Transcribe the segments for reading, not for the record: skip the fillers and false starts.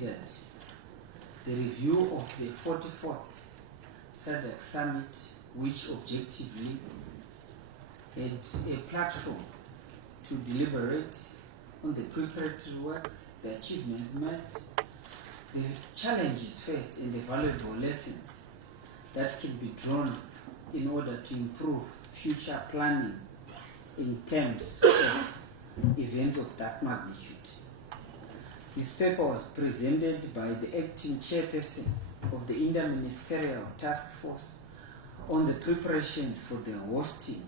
that the review of the 44th Sadc Summit, which objectively had a platform to deliberate on the preparatory works, the achievements made, the challenges faced, and the valuable lessons that can be drawn in order to improve future planning in terms of events of that magnitude. This paper was presented by the acting chairperson of the Interministerial Task Force on the preparations for the hosting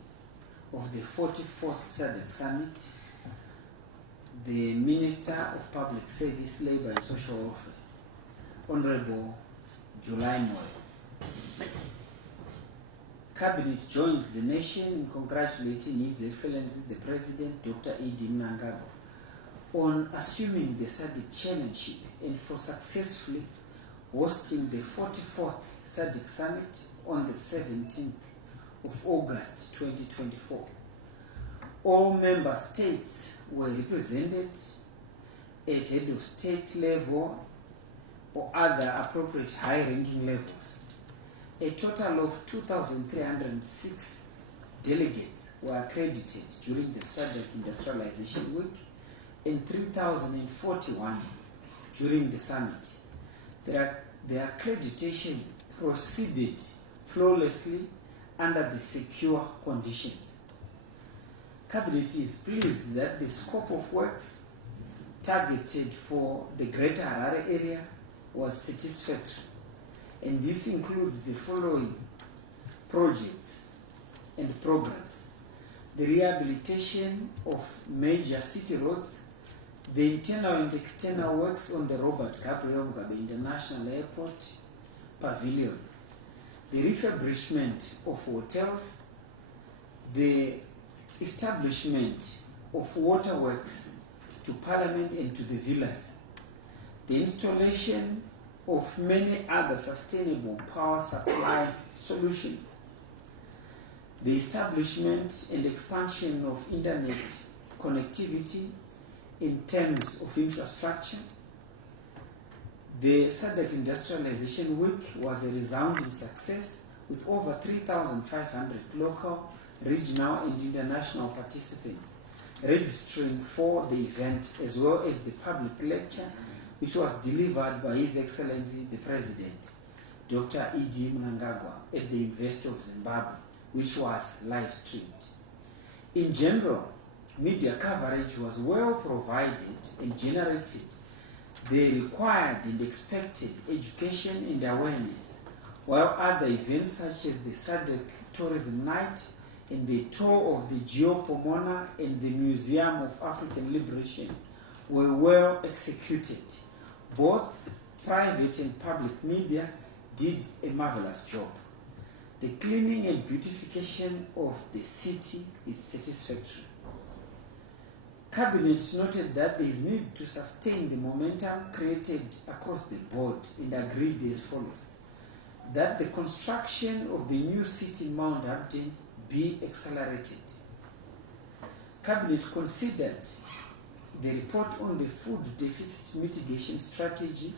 of the 44th Sadc Summit, the Minister of Public Service, Labour and Social Welfare, Honorable July Moyo. Cabinet joins the nation in congratulating His Excellency the President, Dr. E.D. Mnangagwa, on assuming the Sadc chairmanship and for successfully hosting the 44th Sadc Summit on the 17th of August 2024. All member states were represented at head of state level or other appropriate high-ranking levels. A total of 2,306 delegates were accredited during the Sadc Industrialization Week and 3,041 during the summit. The accreditation proceeded flawlessly under the secure conditions. Cabinet is pleased that the scope of works targeted for the Greater Harare area was satisfactory, and this includes the following projects and programs: the rehabilitation of major city roads, the internal and external works on the Robert Gabriel Mugabe International Airport Pavilion, the refurbishment of hotels, the establishment of waterworks to Parliament and to the villas, the installation of many other sustainable power supply solutions, the establishment and expansion of internet connectivity in terms of infrastructure. The Sadc Industrialization Week was a resounding success with over 3,500 local, regional and international participants registering for the event, as well as the public lecture which was delivered by His Excellency the President, Dr. E.D. Mnangagwa, at the University of Zimbabwe, which was live streamed. In general, media coverage was well provided and generated the required and expected education and awareness, while other events such as the Sadc Tourism Night and the tour of the Geopomona and the Museum of African Liberation were well executed. Both private and public media did a marvelous job. The cleaning and beautification of the city is satisfactory. Cabinet noted that there is need to sustain the momentum created across the board and agreed as follows: that the construction of the new city in Mount Hampton be accelerated. Cabinet considered the report on the food deficit mitigation strategy,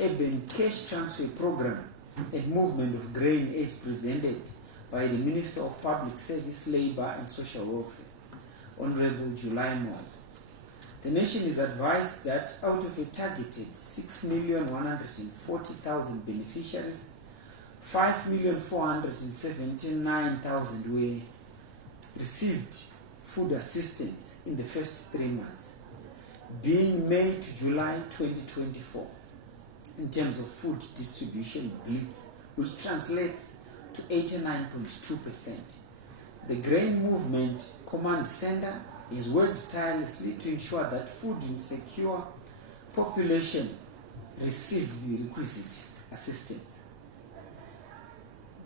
urban cash transfer program, and movement of grain as presented by the Minister of Public Service, Labour and Social Welfare, Honorable July Moyo. The nation is advised that out of a targeted 6,140,000 beneficiaries, 5,479,000 were received food assistance in the first 3 months, being May to July 2024, in terms of food distribution blitz, which translates to 89.2%. The Grain Movement Command Center is worked tirelessly to ensure that food insecure population received the requisite assistance.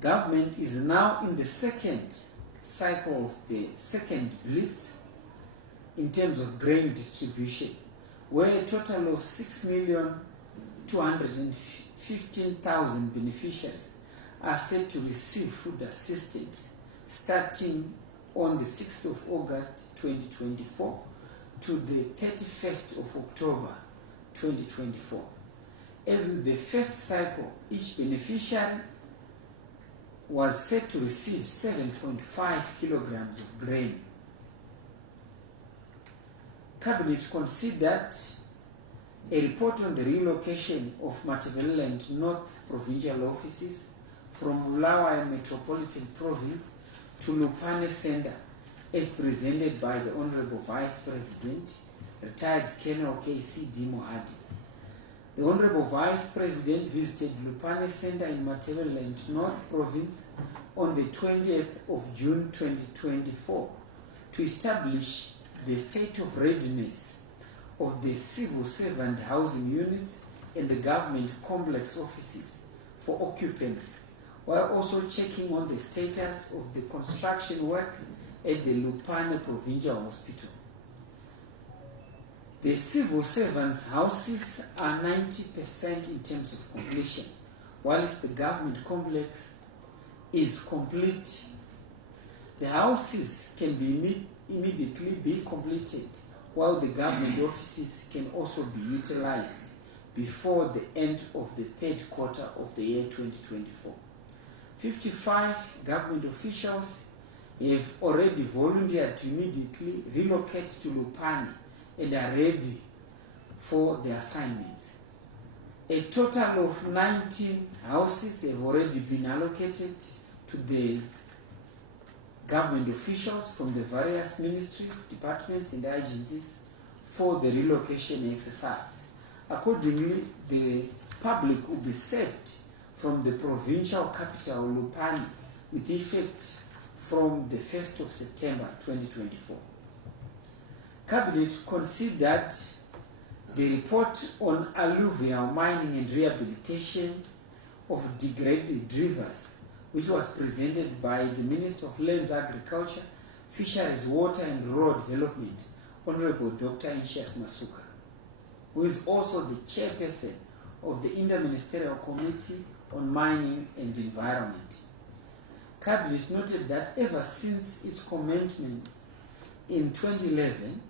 Government is now in the second cycle of the second blitz in terms of grain distribution, where a total of 6,215,000 beneficiaries are set to receive food assistance starting on the 6th of August 2024 to the 31st of October 2024. As with the first cycle, each beneficiary was set to receive 7.5 kilograms of grain. Cabinet considered a report on the relocation of Matabeleland North provincial offices from Bulawayo Metropolitan Province to Lupane Center, as presented by the Honorable Vice President, retired Colonel K.C.D. Mohadi. The Honorable Vice President visited Lupane Center in Matabeleland North Province on the 20th of June 2024 to establish the state of readiness of the civil servant housing units and the government complex offices for occupancy, while also checking on the status of the construction work at the Lupane Provincial Hospital. The civil servants' houses are 90% in terms of completion, whilst the government complex is complete. The houses can be immediately be completed, while the government offices can also be utilized before the end of the third quarter of the year 2024. 55 government officials have already volunteered to immediately relocate to Lupane and are ready for the assignments. A total of 19 houses have already been allocated to the government officials from the various ministries, departments and agencies for the relocation exercise. Accordingly, the public will be saved from the provincial capital Lupane with effect from the 1st of September 2024. Cabinet considered the report on alluvial mining and rehabilitation of degraded rivers, which was presented by the Minister of Lands, Agriculture, Fisheries, Water and Rural Development, Honorable Dr. Incius Masuka, who is also the chairperson of the Interministerial Committee on Mining and Environment. Cabinet noted that ever since its commencement in 2011,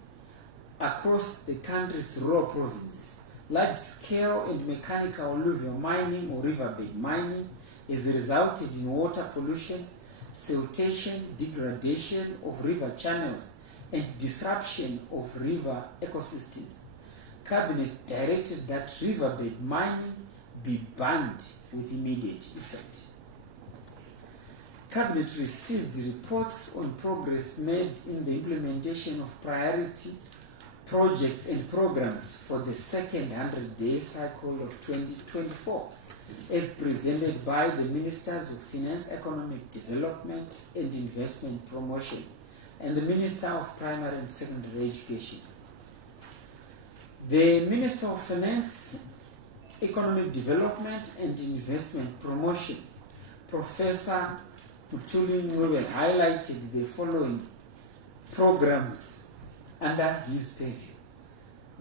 across the country's rural provinces, large-scale and mechanical alluvial mining or riverbed mining has resulted in water pollution, siltation, degradation of river channels, and disruption of river ecosystems. Cabinet directed that riverbed mining be banned with immediate effect. Cabinet received reports on progress made in the implementation of priority projects and programs for the second 100-day cycle of 2024, as presented by the Ministers of Finance, Economic Development and Investment Promotion and the Minister of Primary and Secondary Education. The Minister of Finance, Economic Development and Investment Promotion, Professor Mutuli Ngubel, highlighted the following programs under his purview: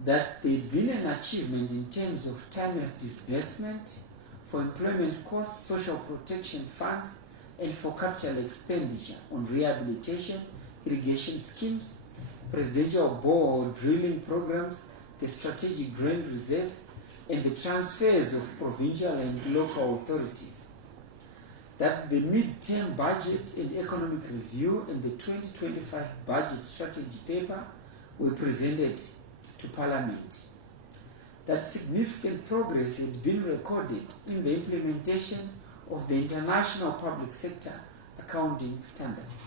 that there had been an achievement in terms of timeless disbursement for employment costs, social protection funds, and for capital expenditure on rehabilitation, irrigation schemes, presidential borehole drilling programs, the strategic grain reserves, and the transfers of provincial and local authorities. That the mid-term budget and economic review and the 2025 budget strategy paper were presented to Parliament. That significant progress had been recorded in the implementation of the International Public Sector Accounting Standards.